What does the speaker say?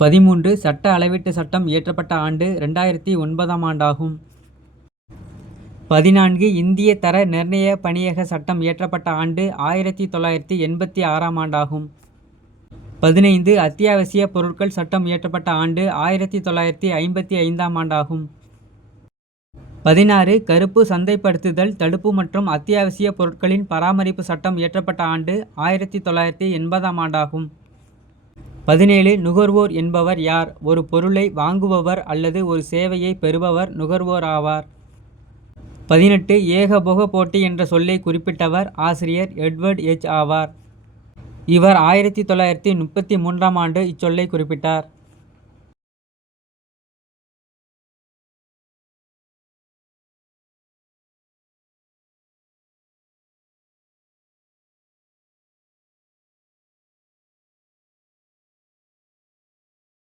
13 சட்ட அளவீட்டு சட்டம் இயற்றப்பட்ட ஆண்டு 2009ஆம் ஆண்டாகும். 14 இந்திய தர நிர்ணய பணியக சட்டம் இயற்றப்பட்ட ஆண்டு 1986ஆம் ஆண்டாகும். 15 அத்தியாவசிய பொருட்கள் சட்டம் இயற்றப்பட்ட ஆண்டு 1955ஆம் ஆண்டாகும். 16 கருப்பு சந்தைப்படுத்துதல் தடுப்பு மற்றும் அத்தியாவசிய பொருட்களின் பராமரிப்பு சட்டம் இயற்றப்பட்ட ஆண்டு 1980ஆம் ஆண்டாகும். 17 நுகர்வோர் என்பவர் யார்? ஒரு பொருளை வாங்குபவர் அல்லது ஒரு சேவையை பெறுபவர் நுகர்வோர் ஆவார். 18 ஏகபோக போட்டி என்ற சொல்லை குறிப்பிட்டவர் ஆசிரியர் எட்வர்ட் எச். ஆவார். இவர் 1933ஆம் ஆண்டு இச்சொல்லை குறிப்பிட்டார்.